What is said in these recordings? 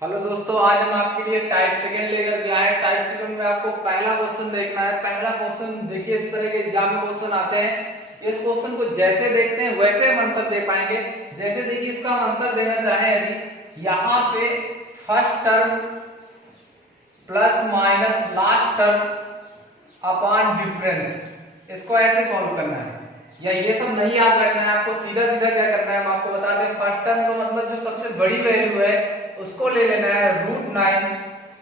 Hello दोस्तों, आज हम आपके लिए टाइप सेकंड लेकर के आए। टाइप सेकंड में आपको पहला क्वेश्चन देखना है। पहला क्वेश्चन देखिए, इस तरह के एग्जाम में क्वेश्चन आते हैं। इस क्वेश्चन को जैसे देखते हैं वैसे हम आंसर दे पाएंगे। जैसे देखिए, इसका हम आंसर देना चाहें यदि यहाँ पे first term plus minus last term upon difference, इसको ऐसे सॉल्व करना है। या ये सब नहीं याद रखना है आपको, सीधा सीधा क्या करना है हम आपको बता दें। फर्स्ट टर्म का मतलब जो सबसे बड़ी वैल्यू है उसको ले लेना है √9।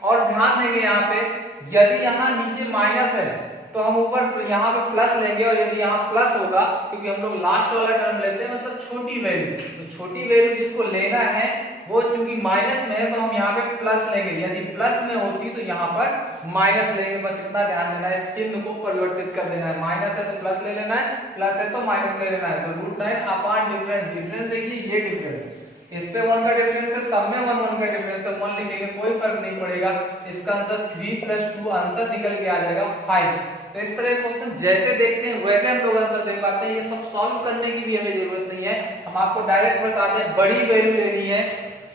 और ध्यान देंगे यहाँ पे, यदि यहाँ नीचे माइनस है तो हम ऊपर यहाँ पे प्लस लेंगे। और यदि यहाँ प्लस होगा, क्योंकि हम लोग लास्ट वाला टर्म लेते हैं मतलब छोटी वैल्यू, तो छोटी वैल्यू जिसको लेना है वो चूंकि माइनस में है तो हम यहाँ पे प्लस लेंगे। यदि प्लस में होती तो यहाँ पर माइनस लेंगे। बस इतना ध्यान देना है, इस चिन्ह को परिवर्तित कर देना है। माइनस है तो प्लस ले लेना है, प्लस है तो माइनस ले लेना है। तो √9 अपॉन डिफरेंस, डिफरेंस देखिए ये डिफरेंस, इस पे 1 का डिफरेंस है, सब में 1 का डिफरेंस है, 1 लिखेंगे कोई फर्क नहीं पड़ेगा। इसका आंसर 3 + 2 आंसर निकल के आ जाएगा 5। तो इस तरह क्वेश्चन जैसे देखते हैं वैसे हम लोग आंसर दे पाते हैं। ये सब सॉल्व करने की भी हमें जरूरत नहीं है, हम आपको डायरेक्ट बता दें। बड़ी वैल्यू लेनी है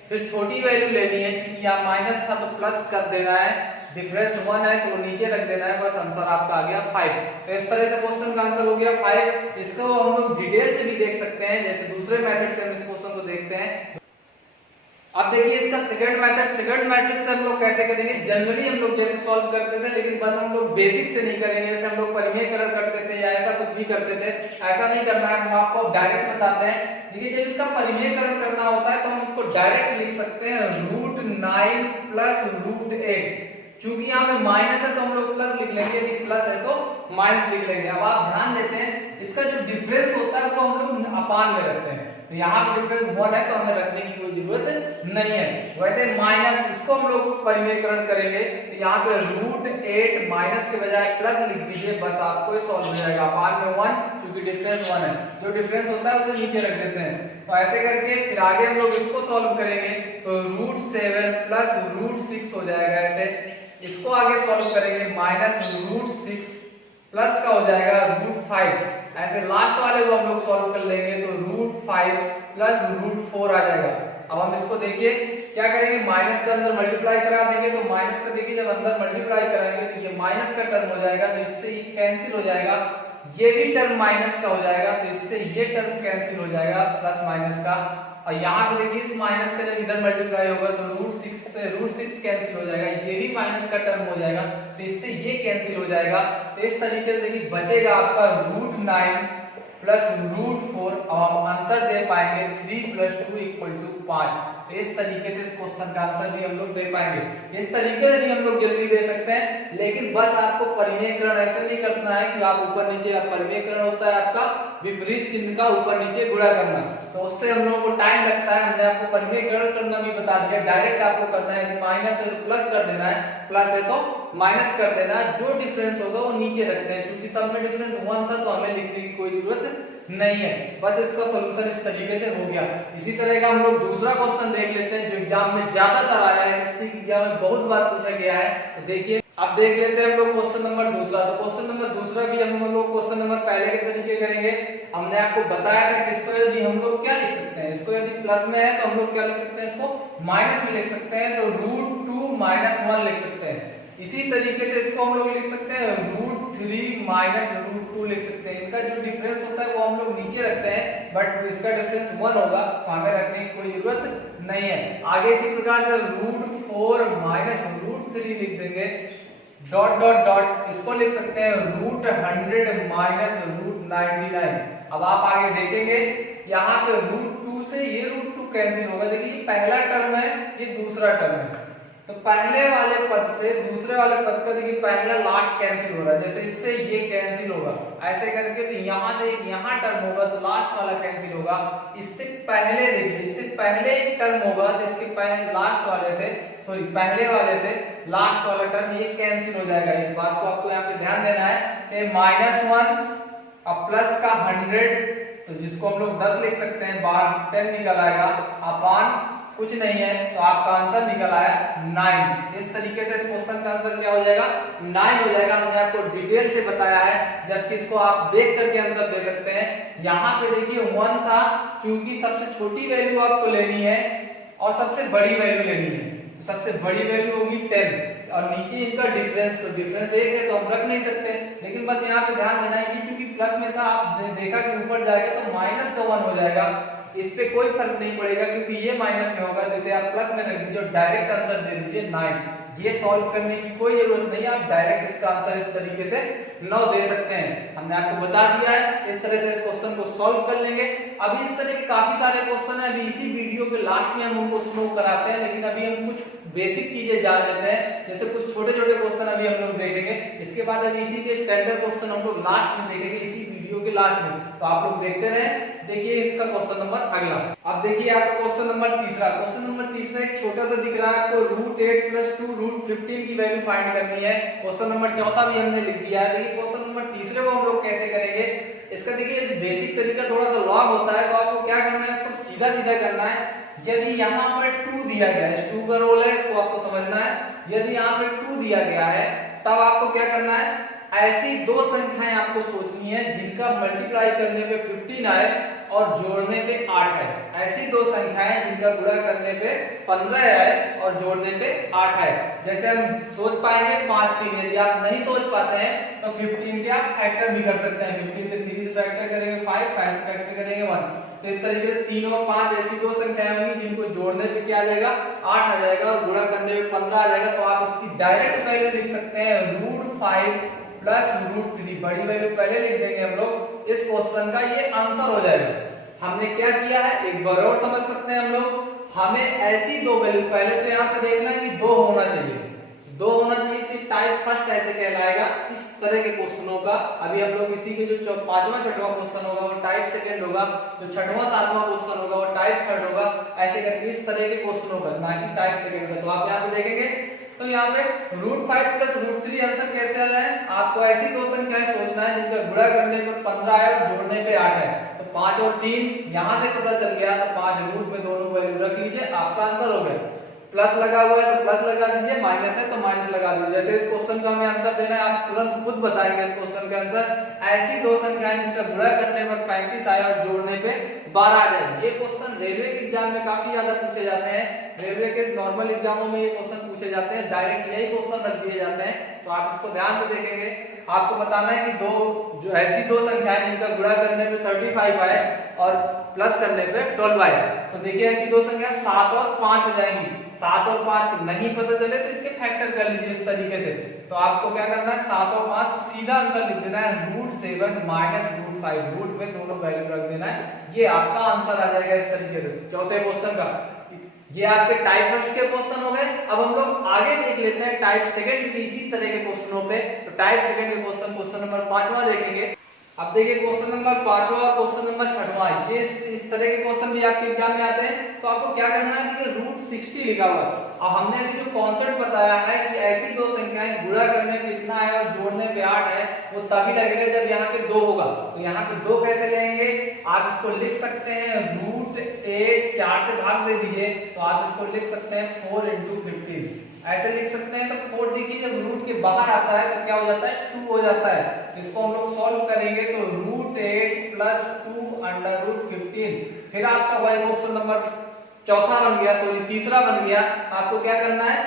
फिर छोटी वैल्यू लेनी है, क्योंकि यहाँ माइनस था तो प्लस कर देना है, डिफरेंस 1 है तो नीचे रख देना है, बस आंसर आपका आ गया 5। तो इस तरह से क्वेश्चन का आंसर हो गया 5। इसको हम लोग डिटेल से भी देख सकते हैं, जैसे दूसरे मेथड से हम इस क्वेश्चन को देखते हैं। अब देखिए इसका सेकंड मेथड से हम लोग कैसे करेंगे। जनरली हम लोग जैसे सॉल्व करते थे, लेकिन बस हम लोग बेसिक से नहीं करेंगे। जैसे हम लोग परिमेयकरण करते थे या ऐसा कुछ भी करते थे, ऐसा नहीं करना है। हम आपको डायरेक्ट बताते हैं। देखिए, जब इसका परिमेयकरण करना होता है तो हम इसको डायरेक्ट लिख सकते हैं √9 + √8। चूंकि यहाँ पे माइनस है तो हम लोग प्लस लिख लेंगे, यदि प्लस है तो माइनस लिख लेंगे। अब आप ध्यान देते हैं, इसका जो डिफरेंस होता है वो हम लोग अपान में रखते हैं। तो यहाँ पे डिफरेंस 1 है तो हमें रखने की कोई जरूरत नहीं है। वैसे माइनस, इसको हम लोग परिमेयकरण करेंगे तो यहाँ पे √8 माइनस के बजाय प्लस लिख दीजिए, बस आपको सॉल्व हो जाएगा। अपान में 1, क्योंकि डिफरेंस 1 है, जो डिफरेंस होता है उसे नीचे रख देते हैं। तो ऐसे करके फिर आगे हम लोग इसको सॉल्व करेंगे तो √7 + √6 हो जाएगा। ऐसे इसको आगे सॉल्व करेंगे, -√6 प्लस का हो जाएगा √5। ऐसे लास्ट वाले को हम लोग सॉल्व कर लेंगे तो √5 + √4 आ जाएगा। अब हम इसको देखिए क्या करेंगे, माइनस का अंदर मल्टीप्लाई करा देंगे। तो माइनस का देखिए, जब अंदर मल्टीप्लाई कराएंगे तो ये माइनस का टर्म हो जाएगा, तो इससे ये कैंसिल हो जाएगा। ये भी टर्म माइनस का हो जाएगा, तो इससे ये टर्म कैंसिल हो जाएगा प्लस माइनस का। और यहाँ पे देखिए, इस माइनस का जब इधर मल्टीप्लाई होगा तो √6 से √6 कैंसिल हो जाएगा, ये भी माइनस का टर्म हो जाएगा, तो इससे ये कैंसिल हो जाएगा। तो इस तरीके से देखिए बचेगा आपका √9 + √4। और हम आंसर दे पाएंगे 3 + 2 = 5। तो इस तरीके से इस क्वेश्चन का आंसर भी हम लोग दे पाएंगे। इस तरीके से भी हम लोग जल्दी दे सकते हैं, लेकिन बस आपको परिमेयकरण ऐसे नहीं करना है कि आप ऊपर नीचे, परिमेयकरण होता है आपका विपरीत चिन्ह का ऊपर नीचे गुणा करना, तो उससे हम लोगों को टाइम लगता है। हमने आपको परिमेयकरण करना भी बता दिया, डायरेक्ट आपको करना है। माइनस है तो प्लस कर देना है, प्लस है तो माइनस कर देना है। जो डिफरेंस होगा वो नीचे रखते हैं, क्योंकि सब में डिफरेंस 1 था तो हमें लिखने की कोई जरूरत नहीं है। बस इसका सॉल्यूशन इस तरीके से हो गया। इसी तरह का हम लोग दूसरा क्वेश्चन देख लेते हैं, जो एग्जाम में ज्यादातर आया है, एसएससी एग्जाम में बहुत बार पूछा गया है। तो देखिए, अब देख लेते हैं हम लोग क्वेश्चन नंबर दूसरा। तो क्वेश्चन नंबर दूसरा भी हम लोग क्वेश्चन नंबर पहले के तरीके करेंगे। हमने आपको बताया था कि इसको यदि हम लोग क्या लिख सकते हैं, इसको यदि प्लस में है तो हम लोग क्या लिख सकते हैं, इसको माइनस में लिख सकते हैं, तो √2 - 1 लिख सकते हैं। इसी तरीके से इसको हम लोग लिख सकते हैं √3 - √2 लिख सकते हैं। इनका जो डिफरेंस होता है वो हम लोग नीचे रखते हैं, बट इसका डिफरेंस 1 होगा तो हमें रखने की कोई जरूरत नहीं है। आगे इसी प्रकार से √4 - √3 लिख देंगे, डॉट डॉट डॉट इसको लिख सकते हैं √100 - √99। अब आप आगे देखेंगे यहाँ पे √2 से ये √2 कैंसिल होगा। देखिए, ये पहला टर्म है, ये दूसरा टर्म है, तो पहले वाले पद से दूसरे वाले पद का देखिए पहला लास्ट कैंसिल हो रहा है। जैसे इससे ये कैंसिल होगा, ऐसे करके तो यहाँ से एक यहाँ टर्म होगा तो लास्ट वाला कैंसिल होगा। इससे पहले देखिए, इससे पहले एक टर्म होगा तो इसके पहले लास्ट वाले से, सॉरी पहले वाले से लास्ट वाला टर्म ये कैंसिल हो जाएगा। इस बात को आपको यहाँ पे ध्यान देना है। -1 अब प्लस का 100, तो जिसको हम लोग 10 लिख सकते हैं, बाहर 10 निकल आएगा, अपान कुछ नहीं है, तो आपका आंसर निकल आया 9। इस तरीके से इस क्वेश्चन का आंसर क्या हो जाएगा, 9 हो जाएगा। हमने आपको डिटेल से बताया है, जबकि इसको आप देख करके आंसर दे सकते हैं। यहाँ पे देखिए 1 था, क्योंकि सबसे छोटी वैल्यू आपको लेनी है और सबसे बड़ी वैल्यू लेनी है। सबसे बड़ी वैल्यू होगी 10 और नीचे इनका डिफरेंस, तो डिफरेंस 1 है तो हम रख नहीं सकते, लेकिन बस यहाँ पे ध्यान देना है क्योंकि प्लस में था, आप देखा कि ऊपर जाएगा तो माइनस का 1 हो जाएगा, इस पे कोई फर्क नहीं पड़ेगा क्योंकि ये माइनस में होगा, तो इसे आप प्लस में रख दीजिए और डायरेक्ट आंसर दे दीजिए 9। ये सॉल्व करने की कोई जरूरत नहीं है, आप डायरेक्ट इसका आंसर इस तरीके से 9 दे सकते हैं। हमने आपको बता दिया है, इस तरह से इस क्वेश्चन को सॉल्व कर लेंगे। अभी इस तरह के काफी सारे क्वेश्चन है, अभी इसी वीडियो के लास्ट में हम उनको स्लो कराते हैं, लेकिन अभी हम कुछ बेसिक चीजें जान लेते हैं, जैसे कुछ छोटे छोटे क्वेश्चन अभी हम लोग देखेंगे, इसके बाद अभी इसी के स्टैंडर्ड क्वेश्चन हम लोग लास्ट में देखेंगे, इसी वीडियो के लास्ट में, तो आप लोग देखते रहे। देखिए इसका क्वेश्चन नंबर अगला, अब देखिए आपका क्वेश्चन नंबर तीसरा, क्वेश्चन नंबर तीसरा एक छोटा सा दिख रहा है आपको, √8 + 2 √15 की वैल्यू फाइंड करनी है। क्वेश्चन नंबर चौथा भी हमने लिख दिया है। देखिए क्वेश्चन नंबर तीसरे को हम लोग कैसे करेंगे, इसका देखिए बेसिक तरीका थोड़ा सा लॉन्ग होता है, तो आपको क्या करना है, इसको सीधा सीधा करना है। यदि यहाँ पर 2 दिया गया है, 2 का रोल है, इसको आपको समझना है। यदि यहाँ पर 2 दिया गया है तब आपको क्या करना है, ऐसी दो संख्याएं आपको सोचनी है जिनका मल्टीप्लाई करने पे 15 आए और जोड़ने पे 8 है। ऐसी दो संख्याएं जिनका गुणा करने पे 15 आए और जोड़ने पे 8 है। जैसे हम सोच पाएंगे 5 3, यदि आप नहीं सोच पाते हैं तो 15 के आप फैक्टर भी कर सकते हैं। 15 के 3 से फैक्टर करेंगे 5 से फैक्टर करेंगे 1। तो इस तरीके से 3 और 5 ऐसी दो संख्याएं होंगी जिनको जोड़ने पे क्या आ जाएगा, 8 आ जाएगा और गुणा करने पे 15 आ जाएगा। तो आप इसकी डायरेक्ट वैल्यू लिख सकते हैं √5 + √3, बड़ी वैल्यू पहले लिख देंगे हम लोग, इस क्वेश्चन का ये आंसर हो जाएगा। हमने क्या किया है, एक बार और समझ सकते हैं हम लोग, हमें ऐसी दो वैल्यू, पहले तो यहाँ पे देखना है कि 2 होना चाहिए, 2 होना चाहिए, तो टाइप फर्स्ट ऐसे कहलाएगा इस तरह के क्वेश्चनों का। अभी हम लोग इसी के जो 5वां 6वां क्वेश्चन होगा वो टाइप सेकंड होगा, जो 6वां 7वां क्वेश्चन होगा वो टाइप थर्ड होगा, ऐसे करके इस तरह के क्वेश्चनों का, ना कि टाइप सेकंड का। तो आप यहाँ पे देखेंगे तो यहाँ पे √5 + √3 आंसर कैसे आ जाए, आपको ऐसी दो संख्याएं सोचना है जिनका गुणा करने पर 15 है और जोड़ने पे 8 है। तो 5 और 3 यहाँ से पता चल गया, तो 5 रूट में दोनों वैल्यू रख लीजिए, आपका आंसर हो गया। प्लस लगा हुआ है तो प्लस लगा दीजिए, माइनस है तो माइनस लगा दीजिए। जैसे इस क्वेश्चन का हमें आंसर देना है, आप तुरंत खुद बताएंगे इस क्वेश्चन का आंसर। ऐसी दो संख्याएं जिसका गुणा करने पर 35 आया और जोड़ने पे 12 आ जाए। ये क्वेश्चन रेलवे के एग्जाम में काफी ज्यादा पूछे जाते हैं, रेलवे के नॉर्मल एग्जामों में ये क्वेश्चन पूछे जाते हैं, डायरेक्ट यही क्वेश्चन रख दिए जाते हैं। तो आप इसको ध्यान से देखेंगे, आपको बताना है कि जो ऐसी दो संख्याएं जिनका गुणा करने पे 35 आए और प्लस करने पे 12 आए। तो देखिए ऐसी दो संख्या 7 और 5 हो जाएंगी। 7 और 5 नहीं पता चले तो इसके फैक्टर कर लीजिए इस तरीके से। तो आपको क्या करना है, 7 और 5 तो सीधा आंसर लिख देना है √7 - √5, रूट में दोनों वैल्यू रख देना है, ये आपका आंसर आ जाएगा इस तरीके से चौथे क्वेश्चन का। ये आपके टाइप फर्स्ट के क्वेश्चन हो गए। अब हम लोग आगे देख लेते हैं टाइप सेकंड के इसी तरह के क्वेश्चनों पे। तो टाइप सेकंड के क्वेश्चन नंबर 5वां देखेंगे। अब देखिए क्वेश्चन नंबर 5वां, क्वेश्चन नंबर 6वां, ये इस तरह के क्वेश्चन भी आपके एग्जाम में आते हैं। तो आपको क्या करना है कि √60 लिखा हुआ है, और हमने अभी जो कॉन्सेप्ट बताया है कि ऐसी दो संख्याएं गुणा करने पे इतना है और जोड़ने पे 8 है, वो तभी लगेगा जब यहाँ पे 2 होगा। तो यहाँ पे 2 कैसे लेंगे, आप इसको लिख सकते हैं √8, 4 से भाग दे दीजिए, तो आप इसको लिख सकते हैं 4 × 15, ऐसे लिख सकते हैं। तो 4 देखिए जब रूट के बाहर आता है तो क्या हो जाता है, 2 हो जाता है। तो इसको हम लोग सॉल्व करेंगे तो √8 + 2 √15, फिर आपका वही क्वेश्चन नंबर चौथा बन गया, सॉरी तीसरा बन गया। आपको क्या करना है,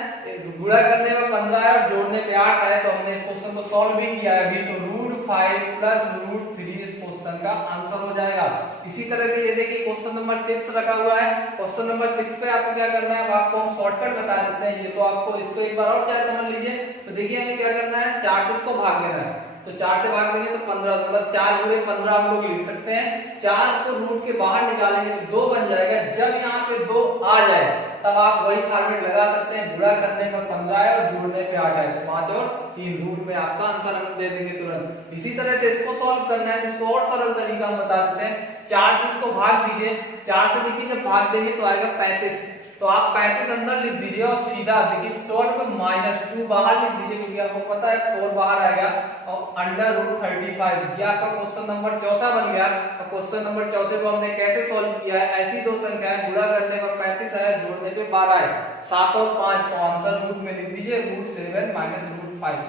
गुणा करने में 15 है और जोड़ने पे 8 है, तो हमने इस क्वेश्चन को सॉल्व भी किया है अभी। तो √5 + √3 इस क्वेश्चन का आंसर हो जाएगा। इसी तरह से ये देखिए क्वेश्चन नंबर 6 रखा हुआ है। क्वेश्चन नंबर 6 पे आपको क्या करना है, आपको हम शॉर्टकट बता देते हैं। ये तो आपको इसको एक बार और क्या समझ लीजिए। तो देखिए हमें क्या करना है, 4 से इसको भाग देना है। तो 4 से भाग देंगे तो 15, मतलब 4 × 15 हम लोग लिख सकते हैं। 4 को रूट के बाहर निकालेंगे तो 2 बन जाएगा। जब यहाँ पे 2 आ जाए तब आप वही फॉर्मेट लगा सकते हैं, गुणा करने पर 15 है और जोड़ने पे 8 है, तो 5 और 3 रूट में आपका आंसर हम दे देंगे तुरंत। इसी तरह से इसको सॉल्व करना है, जिसको और सरल तरीका हम बता देते हैं। 4 से इसको भाग दीजिए, 4 से देखिए जब भाग देंगे तो आएगा 35, तो आप 35 अंदर लिख दीजिए और सीधा देखिए 12 में -2 बाहर लिख दीजिए, क्योंकि आपको पता है 4 बाहर आएगा, और √35। ये आपका क्वेश्चन नंबर चौथा बन गया। और क्वेश्चन नंबर चौथे को हमने कैसे सॉल्व किया है, ऐसी दो संख्याएं गुणा करने पर 35 है, जोड़ने पे 12 है, 7 और 5 को आंसर रूट में लिख दीजिए √7 - √5।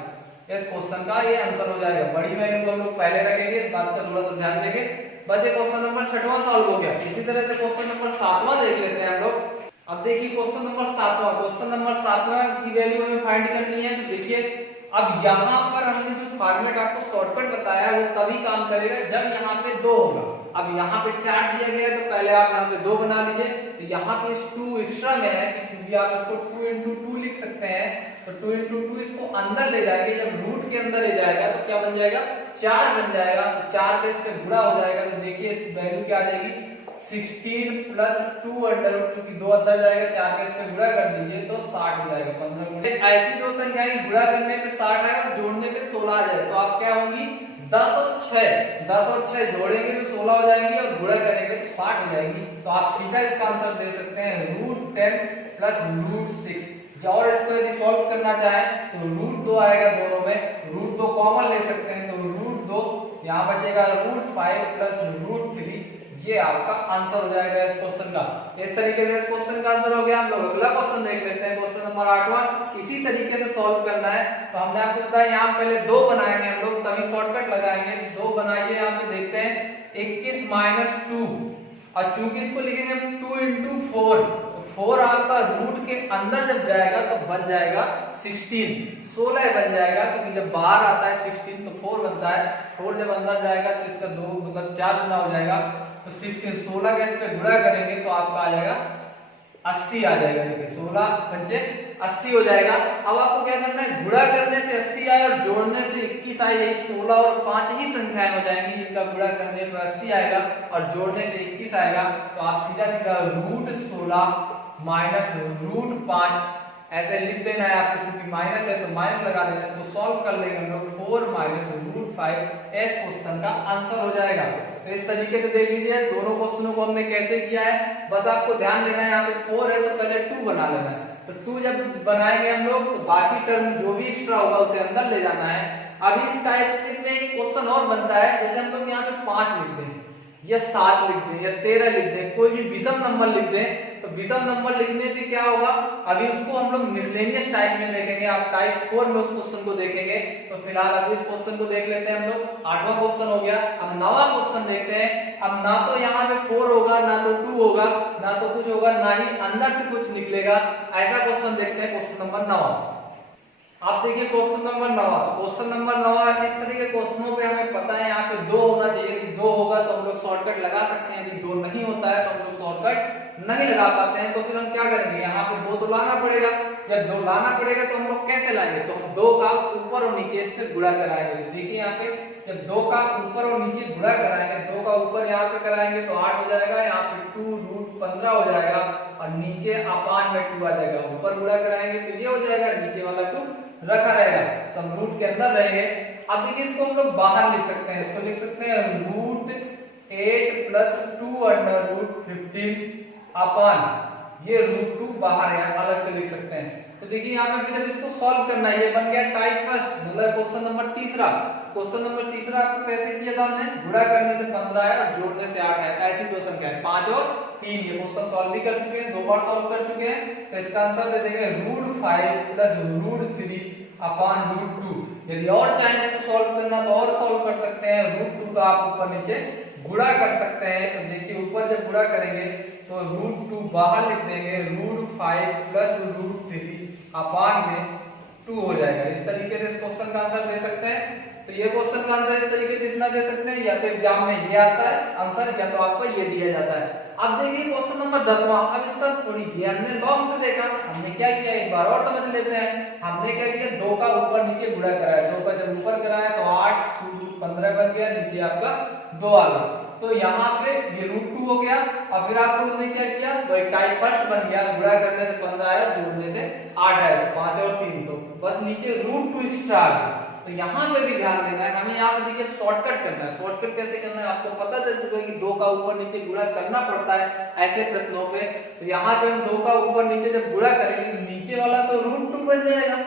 इस क्वेश्चन का ये आंसर हो जाएगा। बड़ी वैल्यू को हम लोग पहले रखेंगे, इस बात का थोड़ा सा ध्यान देंगे। बस ये क्वेश्चन नंबर 6वां सॉल्व हो गया। इसी तरह से क्वेश्चन नंबर 7वां देख लेते हैं हम लोग। अब देखिए क्वेश्चन नंबर 7वां, क्वेश्चन नंबर 7वां की वैल्यू हमें फाइंड करनी है। तो देखिए अब यहाँ पर हमने जो फॉर्मेट आपको शॉर्टकट बताया वो तभी काम करेगा जब यहाँ पे 2 होगा। अब यहाँ पे 4 दिया गया है तो पहले आप यहाँ पे 2 बना लीजिए। तो यहाँ पे 2 एक्स्ट्रा में है क्योंकि आप इसको 2 into 2 लिख सकते हैं। तो 2 into 2 इसको अंदर ले जाएंगे, जब रूट के अंदर ले जाएगा तो क्या बन जाएगा, 4 बन जाएगा। तो 4 का इस पे गुणा हो जाएगा। तो देखिए इस वैल्यू क्या आ जाएगी, 16 प्लस 2 अंडर रूट, क्योंकि 2 अंदर जाएगा, 4 का इस पे गुणा कर दीजिए तो 60 हो जाएगा। 15 गुणे ऐसी दो संख्याएं गुणा करने पे 60 है और जोड़ने पे 16 आ जाए तो आप क्या होंगी, 10 और 6 जोड़ेंगे तो 16 हो जाएंगी और गुणा करेंगे तो 60 हो जाएगी। तो आप सीधा इसका आंसर दे सकते हैं √10 प्लस √6। और इसको यदि सॉल्व करना चाहें तो √2 आएगा दोनों में, √2 कॉमन ले सकते हैं तो √2 यहाँ बचेगा √5 प्लस √3। ये आपका आंसर हो जाएगा इस क्वेश्चन का। इस तरीके से इस क्वेश्चन का आंसर हो गया। हम लोग अगला क्वेश्चन देख लेते हैं, क्वेश्चन नंबर 8वां। इसी तरीके से सॉल्व करना है। तो हमने आपको बताया यहाँ पहले 2 बनाएंगे हम लोग, तभी शॉर्टकट लगाएंगे। 2 बनाइए, यहाँ पे देखते हैं 21 माइनस 2, और चूंकि इसको लिखेंगे 2 into 4, 4 आपका रूट के अंदर जब जाएगा तो बन जाएगा 16 बन जाएगा, क्योंकि जब बाहर आता है 16 तो 4 बनता है। 4 जब अंदर जाएगा तो इसका 2 मतलब 4 गुना हो जाएगा। तो 16 का इस पे गुणा करेंगे तो आपका आ जाएगा 80 आ जाएगा। देखिए 16 पंचे 80 हो जाएगा। अब आपको क्या करना है, गुणा करने से 80 आए और जोड़ने से 21 आए। यही 16 और 5 ही संख्याएं हो जाएंगी जिनका गुणा करने पे 80 आएगा और जोड़ने पे 21 आएगा। तो आप सीधा सीधा √16 माइनस √5 ऐसे लिख देना है आपको, क्योंकि माइनस है तो माइनस लगा देना। इसको सॉल्व कर लेंगे हम लोग, 4 माइनस √5 इस क्वेश्चन का आंसर हो जाएगा। तो इस तरीके से देख लीजिए दोनों क्वेश्चनों को हमने कैसे किया है। बस आपको ध्यान देना है, यहाँ पे 4 है तो पहले 2 बना लेना है। तो 2 जब बनाएंगे हम लोग तो बाकी टर्म जो भी एक्स्ट्रा होगा उसे अंदर ले जाना है। अब इस टाइप में एक क्वेश्चन और बनता है, जैसे हम लोग यहाँ पे 5 लिख दें या 7 लिख दें या 13 लिख दें, कोई भी विषम नंबर लिख दें। तो विषम नंबर लिखने पे क्या होगा, अभी उसको हम लोग मिसलेनियस टाइप में देखेंगे। आप टाइप 4 में उस क्वेश्चन को देखेंगे। तो फिलहाल अभी इस क्वेश्चन को देख लेते हैं हम लोग। 8वां क्वेश्चन हो गया। अब 9वां क्वेश्चन देखते हैं। अब ना तो यहाँ पे 4 होगा, ना तो 2 होगा, ना तो कुछ होगा, ना ही अंदर से कुछ निकलेगा। ऐसा क्वेश्चन देखते हैं, क्वेश्चन नंबर 9। आप देखिए क्वेश्चन नंबर 9। तो क्वेश्चन नंबर 9 इस तरह के क्वेश्चनों पे हमें पता है यहाँ पे 2 होना चाहिए। यदि 2 होगा तो हम लोग शॉर्टकट लगा सकते हैं, यदि 2 नहीं होता है तो हम लोग शॉर्टकट नहीं लगा पाते हैं। तो फिर हम क्या करेंगे, यहाँ पे 2 तो लाना पड़ेगा। जब 2 लाना पड़ेगा तो हम लोग कैसे लाएंगे, तो हम 2 का ऊपर और नीचे इससे गुणा कराएंगे। देखिए यहाँ पे जब 2 का ऊपर और नीचे गुणा कराएंगे, 2 का ऊपर यहाँ पे कराएंगे तो 8 हो जाएगा, यहाँ पे 2 √15 हो जाएगा और नीचे अपान में 2 आ जाएगा। ऊपर गुणा कराएंगे तो ये हो जाएगा, नीचे वाला 2 रखा रहेगा, सब रूट के अंदर रहेंगे। अब देखिए इसको हम लोग बाहर लिख सकते हैं। इसको लिख सकते हैं √8 प्लस 2 अंडर √15 अपान ये √2 बाहर है, अलग से लिख सकते हैं। तो देखिए यहाँ पे फिर इसको सॉल्व करना है। ये बन गया टाइप फर्स्ट, मतलब क्वेश्चन नंबर 3। क्वेश्चन नंबर 3 आपको कैसे किया था हमने, गुणा करने से 15 है और जोड़ने से 8 है। ऐसी दो संख्या है 5 और 3। ये क्वेश्चन सॉल्व भी कर चुके हैं, 2 बार सॉल्व कर चुके हैं। तो इसका आंसर दे देंगे √5 प्लस √3 अपान √2। यदि और चाहे इसको सॉल्व करना तो और सॉल्व कर सकते हैं। √2 का आप ऊपर नीचे गुणा कर सकते हैं। तो देखिए ऊपर जब गुणा करेंगे तो √2 बाहर लिख देंगे, √5 प्लस √3 अपान में 2 हो जाएगा। इस तरीके से इस क्वेश्चन का आंसर दे सकते हैं। तो ये क्वेश्चन का आंसर इस तरीके से इतना दे सकते हैं, या तो एग्जाम में ये आता है आंसर, या तो आपको ये दिया जाता है। अब देखिए क्वेश्चन नंबर 10वां। अब इसका थोड़ी हमने लॉन्ग से देखा, हमने क्या किया एक बार और समझ लेते हैं। हमने क्या किया, 2 का ऊपर नीचे गुणा कराया। 2 का जब ऊपर कराया तो 8 15 बन गया, नीचे आपका 2 आ गया। तो यहाँ पे ये √2 हो गया। और फिर आपको उसने क्या किया, वही टाइप फर्स्ट बन गया, गुणा करने से 15 आया, जोड़ने से 8 आया, तो 5 और 3 तो बस नीचे √2 एक्स्ट्रा आ गया। तो यहाँ पे भी ध्यान देना है, हमें यहाँ पे देखिए शॉर्टकट करना है। शॉर्टकट कैसे करना है आपको पता चल चुका है कि 2 का ऊपर नीचे गुणा करना पड़ता है ऐसे प्रश्नों पे। तो यहाँ पे हम 2 का ऊपर नीचे जब गुणा करेंगे तो नीचे वाला तो √2 बन जाएगा,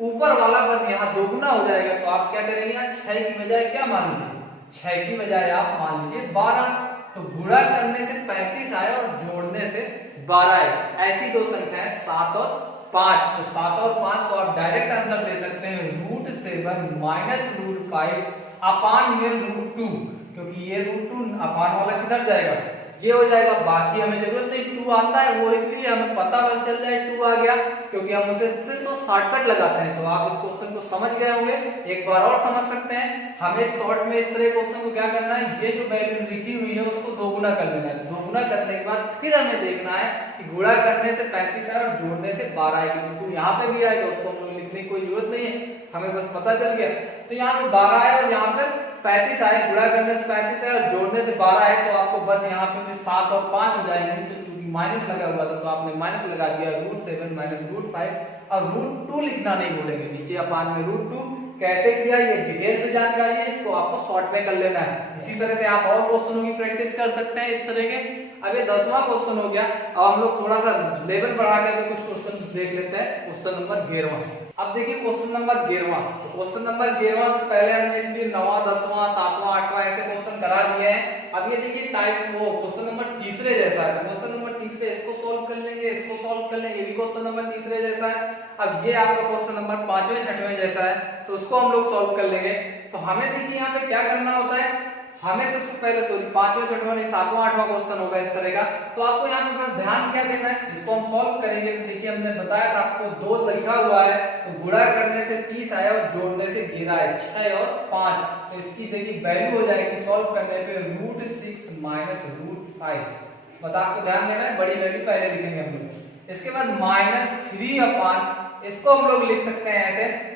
ऊपर वाला बस यहाँ दोगुना हो जाएगा। तो आप क्या करेंगे, 6 की बजाय क्या मान लीजिए, 6 की बजाय आप मान लीजिए 12। तो गुणा करने से 35 आए और जोड़ने से 12 आए। ऐसी दो संख्याएं 7 और 5। तो 7 और 5 तो आप डायरेक्ट आंसर दे सकते हैं √7 माइनस √5 अपान में √2, क्योंकि ये √2 अपान वाला किधर जाएगा, ये हो जाएगा। बाकी हमें जरूरत नहीं, 2 आता है वो इसलिए हमें पता बस चल जाए 2 आ गया, क्योंकि हम उसे तो शॉर्टकट लगाते हैं। तो आप इस क्वेश्चन को समझ गए होंगे, एक बार और समझ सकते हैं। हमें शॉर्ट में इस तरह क्वेश्चन को क्या करना है, ये जो वैल्यू लिखी हुई है उसको दोगुना कर लेना है। दोगुना करने के बाद फिर हमें देखना है कि गुणा करने से 35 आए और जोड़ने से 12 आएगी। बिल्कुल यहाँ पे भी आएगा, उसको हम लोग लिखने की कोई जरूरत नहीं है, हमें बस पता चल गया। तो यहाँ पे 12 आए और यहाँ पर 35 आए, गुणा करने से 35 आए और जोड़ने से 12 आए, तो आपको बस यहाँ पे 7 और 5 हो जाएंगे। तो क्योंकि माइनस लगा हुआ था तो आपने माइनस लगा दिया, √7 माइनस √5। अब √2 लिखना नहीं भूलेंगे, नीचे अपान में √2 कैसे किया ये डिटेल से जानकारी है, इसको आपको शॉर्ट में कर लेना है। इसी तरह से आप और क्वेश्चनों की प्रैक्टिस कर सकते हैं इस तरह के। अब ये 10वां क्वेश्चन हो गया। अब हम लोग थोड़ा सा लेवल बढ़ा करके कुछ क्वेश्चन देख लेते हैं। Question number 11। अब देखिए क्वेश्चन नंबर 11। तो क्वेश्चन नंबर 11 से पहले हमने इसलिए 9वां 10वां 7वां 8वां ऐसे क्वेश्चन करा दिए हैं। अब ये देखिए टाइप वो क्वेश्चन नंबर तीसरे जैसा है। क्वेश्चन नंबर तीसरे, इसको सोल्व कर लेंगे, इसको सोल्व कर लेंगे, ये भी क्वेश्चन नंबर तीसरे जैसा है। अब ये आपका क्वेश्चन नंबर 5वें 6वें जैसा है, तो उसको हम लोग सोल्व कर लेंगे। तो हमें देखिए यहाँ पे क्या करना होता है, हमें सबसे पहले तो 5वां 6वां नहीं 7वां 8वां क्वेश्चन होगा इस तरह का। तो आपको यहाँ पे बस ध्यान क्या देना है, इसको हम सॉल्व करेंगे। तो देखिए हमने बताया था आपको 2 लिखा हुआ है, तो गुणा करने से 30 आया और जोड़ने से 11 है, 6 और 5। तो इसकी देखिए वैल्यू हो जाएगी सॉल्व करने पे √6 माइनस √5। बस आपको ध्यान देना है, बड़ी वैल्यू पहले लिखेंगे हम लोग। इसके बाद -3 अपान, इसको हम लोग लिख सकते हैं ऐसे,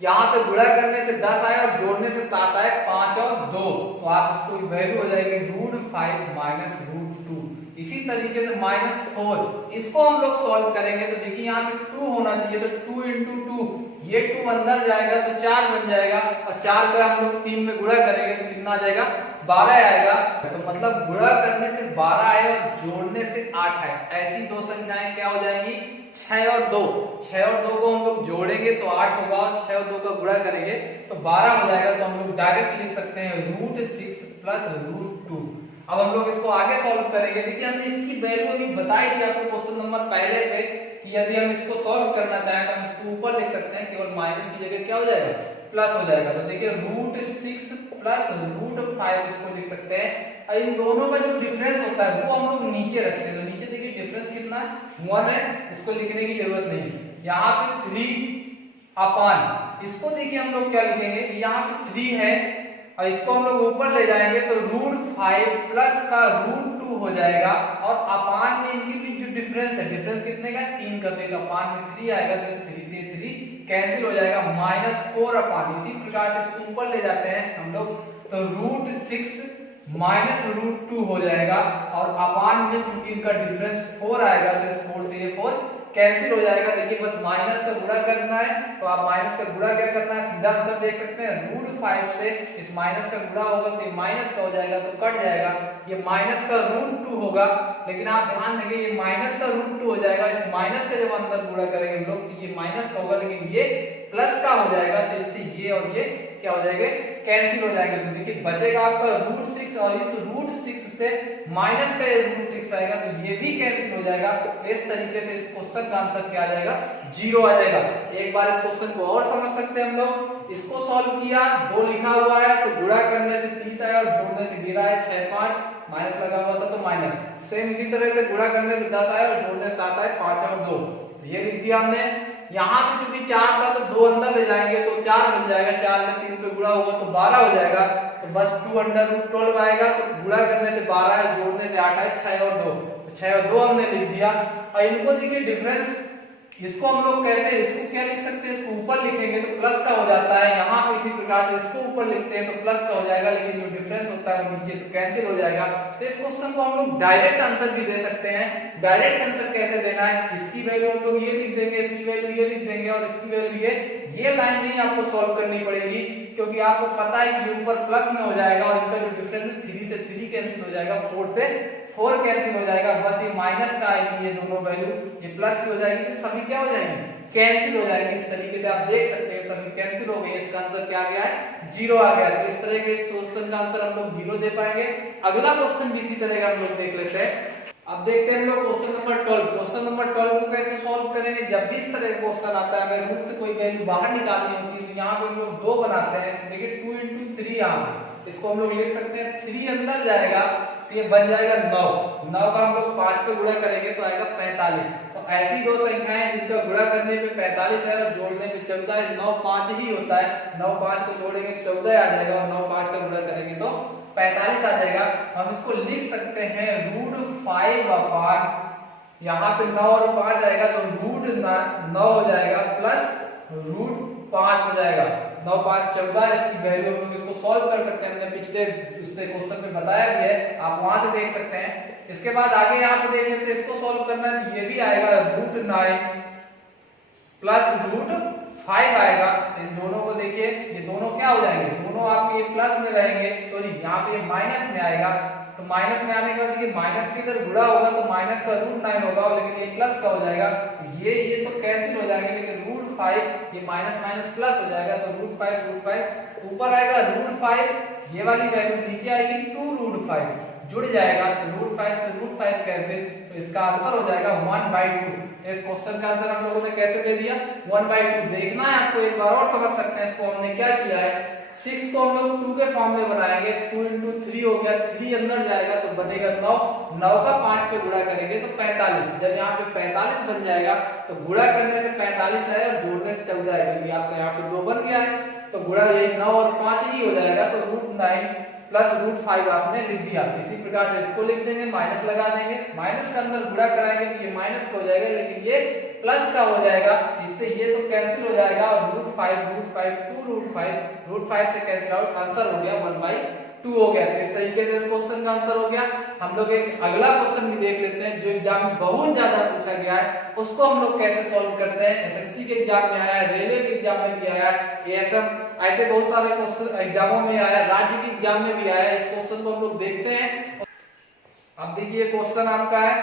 यहाँ पे गुणा करने से 10 आए और जोड़ने से 7 आए, 5 और 2। तो आप इसको वैल्यू हो जाएगी √5 माइनस √2। इसी तरीके से -4, इसको हम लोग सॉल्व करेंगे। तो देखिए यहाँ पे 2 होना चाहिए, तो 2 × 2, ये 2 अंदर जाएगा तो 4 बन जाएगा, और 4 का हम लोग 3 में गुणा करेंगे तो कितना आ जाएगा, 12 आएगा। तो मतलब गुणा करने से 12 आए और जोड़ने से 8 आए, ऐसी दो संख्याएं क्या हो जाएंगी, 6 और 2। 6 और 2 को हम लोग जोड़ेंगे तो 8 होगा, और 6 और 2 का गुणा करेंगे तो 12 हो जाएगा। तो हम लोग डायरेक्ट लिख सकते हैं √6 प्लस √2। अब हम लोग इसको आगे सॉल्व करेंगे। देखिए हमने इसकी वैल्यू अभी बताई थी आपको क्वेश्चन नंबर पहले पे, कि यदि हम इसको सॉल्व करना चाहें तो हम इसको ऊपर लिख सकते हैं, केवल माइनस की जगह क्या हो जाएगा, प्लस हो जाएगा। तो देखिए √6 प्लस √5 इसको लिख सकते हैं। और इन दोनों का जो डिफरेंस होता है वो हम लोग नीचे रखते हैं। तो नीचे देखिए डिफरेंस कितना है, 1 है, इसको लिखने की जरूरत नहीं। यहाँ पे 3 अपान, इसको देखिए हम लोग क्या लिखेंगे, यहाँ पे 3 है और इसको हम लोग ऊपर ले जाएंगे तो √5 प्लस का √2 हो जाएगा, और अपान में इनकी भी जो डिफरेंस है, डिफरेंस कितने का, 3 का, तो अपान में 3 आएगा, तो इस 3 से 3 कैंसिल हो जाएगा, -4 अपान। इसी प्रकार से इसको ऊपर ले जाते हैं हम लोग, तो √6 माइनस √2 हो जाएगा, और अपान में क्योंकि इनका डिफरेंस 4 आएगा तो इस 4 से ये 4 कैंसिल हो जाएगा। देखिए बस माइनस का गुणा करना है, तो आप माइनस का गुणा क्या करना है, सीधा आंसर देख सकते हैं, √5 से इस माइनस का गुणा होगा तो ये माइनस का हो जाएगा, तो कट जाएगा, ये माइनस का √2 होगा। लेकिन आप ध्यान देंगे ये माइनस का √2 हो जाएगा, इस माइनस का जब अंदर गुणा करेंगे हम लोग तो ये माइनस का होगा, लेकिन ये प्लस का हो जाएगा, तो इससे ये और ये क्या हो जाएगा, कैंसिल हो जाएगा। तो देखिए बचेगा आपका √6, और इस √6 से माइनस का ये √6 आएगा, तो ये भी कैंसिल हो जाएगा। तो इस तरीके से इस क्वेश्चन का आंसर क्या आ जाएगा, 0 आ जाएगा। एक बार इस क्वेश्चन को और समझ सकते हैं हम लोग। इसको सॉल्व किया, 2 लिखा हुआ है, तो गुणा करने से 30 आया और जोड़ने से 11 है, 6 5 माइनस लगा हुआ था तो माइनस। सेम इसी तरह से गुणा करने से 10 आया और जोड़ने से 7 आए, 5 और 2, तो ये लिख दिया हमने। यहाँ पे क्योंकि 4 था तो 2 अंदर ले जाएंगे तो 4 बन जाएगा, 4 में 3 पे गुणा होगा तो 12 हो जाएगा, तो बस 2√12 आएगा। तो गुणा करने से 12 है, जोड़ने से 8 है, 6 और 2, तो 6 और 2 हमने लिख दिया। और इनको देखिए डिफरेंस, इसको हम लोग कैसे, इसको क्या लिख सकते हैं, इसको ऊपर लिखेंगे तो प्लस का हो जाता है, यहाँ पे इसी प्रकार से इसको ऊपर लिखते हैं तो प्लस का हो जाएगा, लेकिन जो डिफरेंस होता है नीचे तो कैंसिल हो जाएगा। तो इस क्वेश्चन को हम लोग डायरेक्ट आंसर भी दे सकते हैं। डायरेक्ट आंसर कैसे देना है, इसकी वैल्यू हम लोग ये लिख देंगे, इसकी वैल्यू ये लिख देंगे, और इसकी वैल्यू ये लाइन नहीं आपको सॉल्व करनी पड़ेगी, क्योंकि आपको पता है कि ऊपर प्लस में हो जाएगा, और इनका जो डिफरेंस है 3 से 3 कैंसिल हो जाएगा, 4 से 4 कैंसिल हो जाएगा, बस ये माइनस का आएगी, ये दोनों वैल्यू ये प्लस की हो जाएगी, तो सभी क्या हो जाएंगे, कैंसिल हो जाएगी। इस तरीके से आप देख सकते हैं सभी कैंसिल हो गए, इसका आंसर क्या आ गया है, 0 आ गया। तो इस तरह के इस क्वेश्चन का आंसर हम लोग 0 दे पाएंगे। अगला क्वेश्चन भी इसी तरह का हम लोग देख लेते हैं। अब देखते हैं हम लोग क्वेश्चन नंबर 12। क्वेश्चन नंबर 12 को कैसे सॉल्व करेंगे, जब भी इस तरह का क्वेश्चन आता है, हमें रूट से कोई वैल्यू बाहर निकालनी होती है, तो यहाँ पे हम लोग 2 बनाते हैं। देखिए 2 × 3 यहाँ, इसको हम लोग लिख सकते हैं, 3 अंदर जाएगा तो ये बन जाएगा 9। 9 का हम लोग 5 पे गुणा करेंगे तो आएगा 45। तो ऐसी दो संख्याएं जिनका गुणा करने पे 45 है और जोड़ने पे 14 है। 9 5 ही होता है, 9 5 को जोड़ेंगे 14 आ जाएगा और 9 5 का गुणा करेंगे तो 45 आ जाएगा। हम इसको लिख सकते हैं √5 अपान, यहाँ पे 9 और 5 आएगा तो √9 हो जाएगा प्लस √5 हो जाएगा। 9 5 14, इसकी वैल्यू हम लोग इसको सॉल्व कर सकते हैं, हमने पिछले क्वेश्चन में बताया भी है, आप वहां से देख सकते हैं। इसके बाद आगे यहाँ पे देख लेते हैं, इसको सॉल्व करना है तो ये भी आएगा √9 प्लस √5 आएगा। इन दोनों को देखिए, ये दोनों क्या हो जाएंगे, दोनों आपके प्लस में रहेंगे, सॉरी यहाँ पे माइनस में आएगा। तो माइनस में आने के बाद देखिए माइनस के इधर गुणा होगा तो माइनस का √9 होगा, लेकिन ये प्लस का हो जाएगा। ये तो कैंसिल हो जाएंगे, लेकिन √5 ये माइनस माइनस प्लस हो जाएगा तो √5 ऊपर आएगा √5, ये वाली वैल्यू नीचे आएगी 2√5 जुड़ जाएगा तो √5 से √5 कैंसिल, तो इसका आंसर हो जाएगा 1/2। इस क्वेश्चन का आंसर हम लोगों ने कैसे दे दिया 1/2। देखना है आपको, एक बार और समझ सकते हैं इसको। हमने क्या किया है, 6 को हम लोग 2 के फॉर्म में बनाएंगे, 2 × 3 हो गया, 3 अंदर जाएगा तो बनेगा 9। 9 का 5 पे गुणा करेंगे तो 45। जब यहाँ पे 45 बन जाएगा तो गुणा करने से 45 है और जोड़ने से 14 है, क्योंकि आपका यहाँ पे 2 बन गया है तो गुणा ये 9 और 5 ही हो जाएगा। तो √9 प्लस √5 आपने लिख दिया। इसी प्रकार से इसको लिख देंगे, माइनस लगा देंगे, माइनस का अंदर गुणा कराएंगे तो ये माइनस का हो जाएगा, लेकिन ये प्लस का हो जाएगा, इससे ये तो कैंसिल हो जाएगा और √5 से कैंसिल आउट, आंसर हो गया 1/2 हो गया। तो इस तरीके से इस क्वेश्चन का आंसर हो गया। हम लोग एक अगला क्वेश्चन भी देख लेते हैं जो एग्जाम में बहुत ज्यादा पूछा गया है, उसको हम लोग कैसे सॉल्व करते हैं। एसएससी के एग्जाम में आया है, रेलवे के एग्जाम में भी आया है, एएसएम, ऐसे बहुत सारे क्वेश्चन एग्जामों में आया है, राज्य के एग्जाम में भी आया है। इस क्वेश्चन को हम लोग देखते हैं। अब देखिए क्वेश्चन आपका है,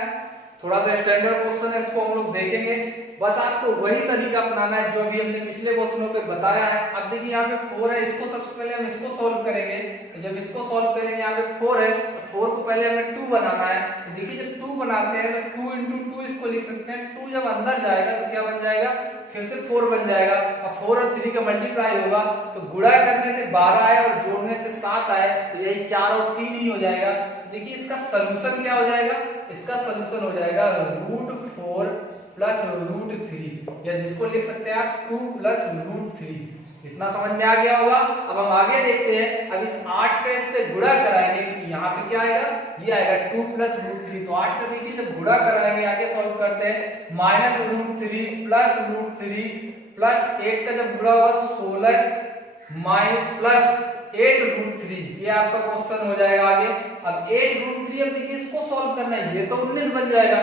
थोड़ा सा स्टैंडर्ड क्वेश्चन है, इसको हम लोग देखेंगे। बस आपको वही तरीका अपनाना है जो अभी हमने पिछले क्वेश्चनों पे बताया है। अब देखिए यहाँ पे 4 है, इसको सबसे पहले हम इसको सॉल्व करेंगे। तो जब इसको सॉल्व करेंगे, यहाँ पे 4 है, 4 को पहले हमें 2 बनाना है। तो देखिए जब 2 बनाते हैं तो 2 × 2 इसको लिख सकते हैं। 2 जब अंदर जाएगा तो क्या बन जाएगा, फिर से 4 बन जाएगा। अब 4 और 3 का मल्टीप्लाई होगा तो गुणा करने से 12 आए और जोड़ने से 7 आए, तो यही 4 और 3 ही हो जाएगा। देखिए इसका सलूशन क्या हो जाएगा, इसका सलूशन हो जाएगा √4 प्लस √3, या जिसको लिख सकते हैं आप 2 प्लस √3। इतना समझ में आ गया होगा। अब हम आगे देखते हैं। अब इस 8 का इससे गुणा कराएंगे, क्योंकि यहाँ पे क्या आएगा, ये आएगा 2 प्लस √3। तो 8 का देखिए जब गुणा कराएंगे, आगे सॉल्व करते हैं, माइनस √3 प्लस √3 प्लस 8 का जब गुणा होगा 16 प्लस 8√3, ये आपका क्वेश्चन हो जाएगा आगे। अब 8√3, अब देखिए इसको सॉल्व करना है, ये तो 19 बन जाएगा,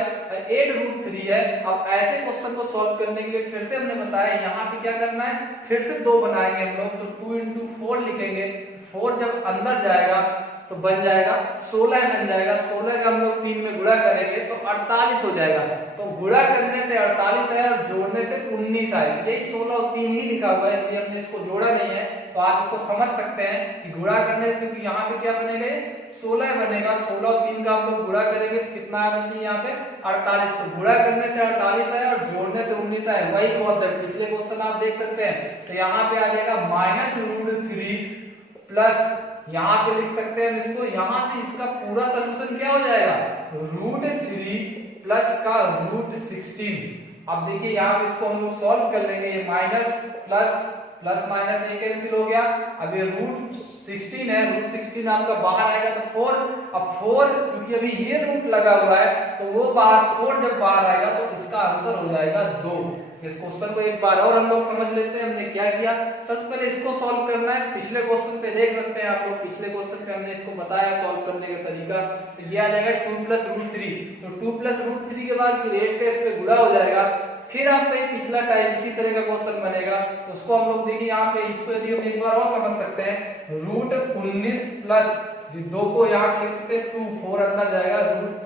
8√3 है। अब ऐसे क्वेश्चन को सॉल्व करने के लिए फिर से हमने बताया यहाँ पे क्या करना है, फिर से 2 बनाएंगे हम लोग। तो 2 × 4 लिखेंगे, 4 जब अंदर जाएगा तो बन जाएगा 16 बन जाएगा। 16 का हम लोग 3 में गुणा करेंगे तो 48 हो जाएगा। तो गुणा करने से 48 है और जोड़ने से 19 आए, यही 16 और 3 ही लिखा हुआ है, इसलिए हमने इसको जोड़ा नहीं है। तो आप इसको समझ सकते हैं कि गुणा करने से, क्योंकि यहाँ पे क्या बनेगा, 16 बनेगा, 16 और 3 का हम लोग गुणा करेंगे तो कितना आना चाहिए यहाँ पे 48। तो गुणा करने से 48 है और जोड़ने से 19 है, वही कॉन्सेप्ट पिछले क्वेश्चन आप देख सकते हैं। तो यहाँ पे आ जाएगा माइनस √3 प्लस, यहाँ पे लिख सकते हैं इसको, यहाँ से इसका पूरा सलूशन क्या हो जाएगा, √3 प्लस का √16। अब देखिए यहाँ पे इसको हम लोग सॉल्व कर लेंगे, ये माइनस प्लस प्लस माइनस ये कैंसिल हो गया। अब ये √16 है, √16 आपका बाहर आएगा तो 4। अब 4 क्योंकि अभी ये रूट लगा हुआ है तो वो बाहर 4 जब बाहर आएगा तो इसका आंसर हो जाएगा 2। इस क्वेश्चन को एक बार और हम लोग समझ लेते हैं, हमने क्या किया। सबसे पहले इसको सॉल्व करना है, पिछले क्वेश्चन पे देख सकते हैं आप लोग, पिछले क्वेश्चन पे हमने इसको बताया सॉल्व करने का तरीका। तो ये आ जाएगा 2 प्लस √3। तो 2 प्लस √3 के बाद फिर 8 का इस पे गुणा हो जाएगा। फिर आपका ये पिछला टाइप इसी तरह का क्वेश्चन बनेगा। तो उसको हम लोग देखिए यहाँ पे, इसको यदि हम एक बार और समझ सकते हैं, √19 प्लस 2 को यहाँ पे लिख सकते हैं 2, 4 अंदर जाएगा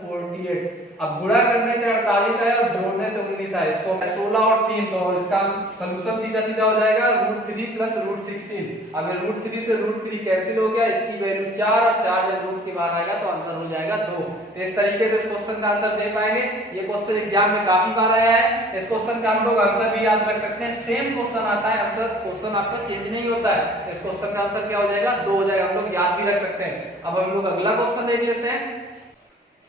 √48। अब गुणा करने से 48 है और जोड़ने से 19 है, इसको 16 और 3, तो इसका सलूशन सीधा सीधा हो जाएगा √3 प्लस √16। अब √3 से √3 कैंसिल हो गया, इसकी वैल्यू 4 और 4 जब रूट के बाहर आएगा तो आंसर हो जाएगा 2। तो इस तरीके से इस क्वेश्चन का आंसर दे पाएंगे। ये क्वेश्चन एग्जाम में काफी बार आया है, इस क्वेश्चन का हम लोग आंसर भी याद रख सकते हैं। सेम क्वेश्चन आता है, आंसर क्वेश्चन आपका चेंज नहीं होता है। इस क्वेश्चन का आंसर क्या हो जाएगा, 2 हो जाएगा, हम लोग याद भी रख सकते हैं। अब हम लोग अगला क्वेश्चन देख लेते हैं।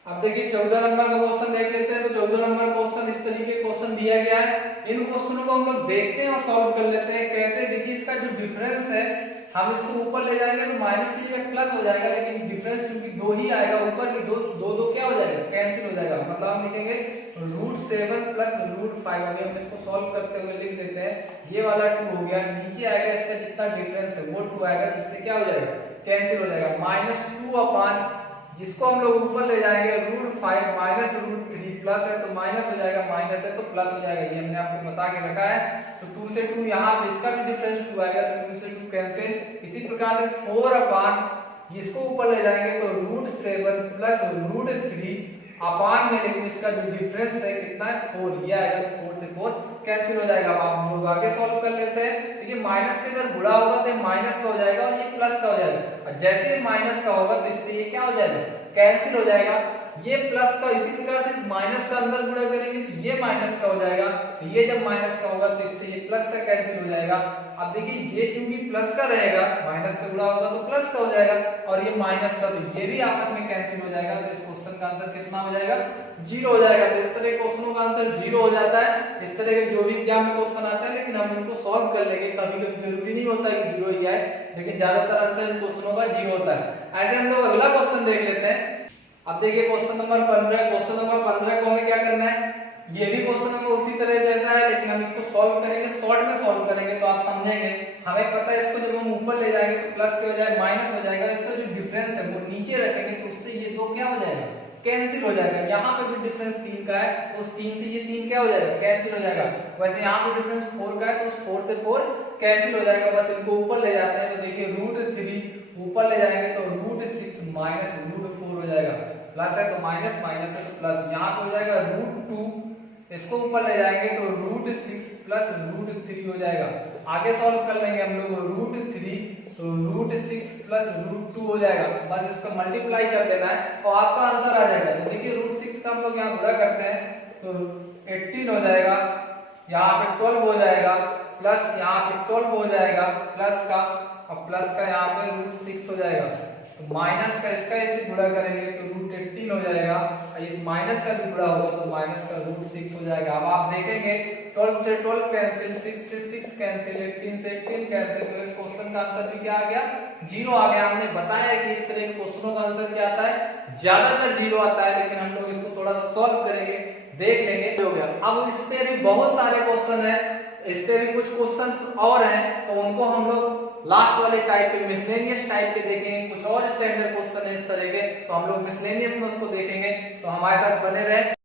अब देखिए 14 नंबर का क्वेश्चन देख लेते हैं। तो 14 नंबर क्वेश्चन इस तरीके का क्वेश्चन दिया गया है। इन क्वेश्चनों को हम लोग देखते हैं और सॉल्व कर लेते हैं। कैसे, देखिए इसका जो डिफरेंस है हम इसको ऊपर ले जाएंगे तो माइनस की जगह प्लस हो जाएगा, लेकिन डिफरेंस चूंकि दो ही आएगा, ऊपर की दो दो दो क्या हो जाएगा, कैंसिल हो जाएगा। मतलब हम लिखेंगे √7 प्लस √5। अभी हम इसको सॉल्व करते हुए लिख देते हैं। ये वाला 2 हो गया, नीचे आएगा इसका जितना डिफरेंस है वो 2 आएगा, जिससे क्या हो जाएगा, कैंसिल हो जाएगा। -2 अपान, जिसको हम लोग ऊपर ले जाएंगे √5 माइनस √3 प्लस है तो माइनस हो जाएगा, माइनस है तो प्लस हो जाएगा। ये हमने आपको बता के रखा है। तो 2 से 2 यहाँ पे इसका भी डिफरेंस 2 आएगा, तो 2 से 2 कैंसिल। इसी प्रकार से 4 अपान, जिसको ऊपर ले जाएंगे तो √7 प्लस √3 अपान में, लेकिन इसका जो डिफरेंस है कितना है, 4, ये आएगा। 4 से 4 कैंसिल हो जाएगा। अब आप लोग आगे सॉल्व कर लेते हैं। देखिए माइनस के अगर गुणा होगा तो माइनस का हो जाएगा और ये प्लस का हो जाएगा, और जैसे ही माइनस का होगा तो इससे ये क्या हो जाएगा, कैंसिल हो जाएगा। ये प्लस का इसी प्रकार से इस माइनस का अंदर गुणा करेंगे तो ये माइनस का हो जाएगा, तो ये जब माइनस का होगा तो इससे ये प्लस का कैंसिल हो जाएगा। अब देखिए ये क्योंकि प्लस का रहेगा, माइनस का गुणा होगा तो प्लस का हो जाएगा, और ये माइनस का, तो ये भी आपस में कैंसिल हो जाएगा। तो इस क्वेश्चन का आंसर कितना हो जाएगा, 0 हो जाएगा। तो इस तरह के क्वेश्चनों का आंसर 0 हो जाता है। इस तरह के जो भी एग्जाम में क्वेश्चन आते हैं, लेकिन हम इनको सॉल्व कर लेंगे। कभी कभी जरूरी नहीं होता कि 0 ही आए, लेकिन ज्यादातर आंसर इन क्वेश्चनों का 0 होता है। ऐसे हम लोग अगला क्वेश्चन देख लेते हैं। अब देखिए क्वेश्चन नंबर 15। क्वेश्चन नंबर 15 को हमें क्या करना है, ये भी क्वेश्चन हमें उसी तरह जैसा है, लेकिन हम इसको सॉल्व करेंगे, शॉर्ट में सॉल्व करेंगे तो आप समझेंगे। हमें पता है इसको जब हम ऊपर ले जाएंगे तो प्लस के बजाय माइनस हो जाएगा। इसका जो डिफरेंस है वो नीचे रखेंगे तो उससे ये 2 क्या हो जाएगा, कैंसिल हो जाएगा। यहाँ पे भी डिफरेंस 3 का है तो उस 3 से ये 3 क्या हो जाएगा, कैंसिल हो जाएगा। वैसे यहाँ पे डिफरेंस 4 का है तो उस 4 से 4 कैंसिल हो जाएगा। बस इनको ऊपर ले जाते हैं तो देखिए √3 ऊपर ले जाएंगे तो √6 माइनस √4 हो जाएगा। प्लस है तो माइनस, माइनस है तो प्लस। यहाँ पे हो जाएगा √2, इसको ऊपर ले जाएंगे तो √6 प्लस √3 हो जाएगा। आगे सॉल्व कर लेंगे हम लोग √3 तो √6 प्लस √2 हो जाएगा। बस इसको मल्टीप्लाई कर देना है और आपका आंसर आ जाएगा। तो देखिए √6 का हम लोग यहाँ गुणा करते हैं तो 18 हो जाएगा, यहाँ पे 12 हो जाएगा, प्लस यहाँ पे 12 हो जाएगा प्लस का, और प्लस का यहाँ पे √6 हो जाएगा। तो माइनस का इसका इसे गुणा करेंगे तो √18 हो जाएगा, और इस माइनस का भी गुणा होगा तो माइनस का √6 हो जाएगा। अब आप देखेंगे 12 से 12 कैंसिल, 6 से 6 कैंसिल, 18 से 18 कैंसिल, तो इस क्वेश्चन का आंसर भी क्या आ गया, 0 आ गया। हमने बताया कि इस तरह के क्वेश्चनों का आंसर क्या आता है, ज्यादातर 0 आता है, लेकिन हम लोग इसको थोड़ा सा सॉल्व करेंगे, देख लेंगे। हो गया। अब इस पे भी बहुत सारे क्वेश्चन है, इस पे भी कुछ क्वेश्चंस और हैं, तो उनको हम लोग लास्ट वाले टाइप पे मिसलेनियस टाइप के देखेंगे। कुछ और स्टैंडर्ड क्वेश्चन है इस तरह के, तो हम लोग मिसलेनियस में उसको देखेंगे। तो हमारे साथ बने रहे।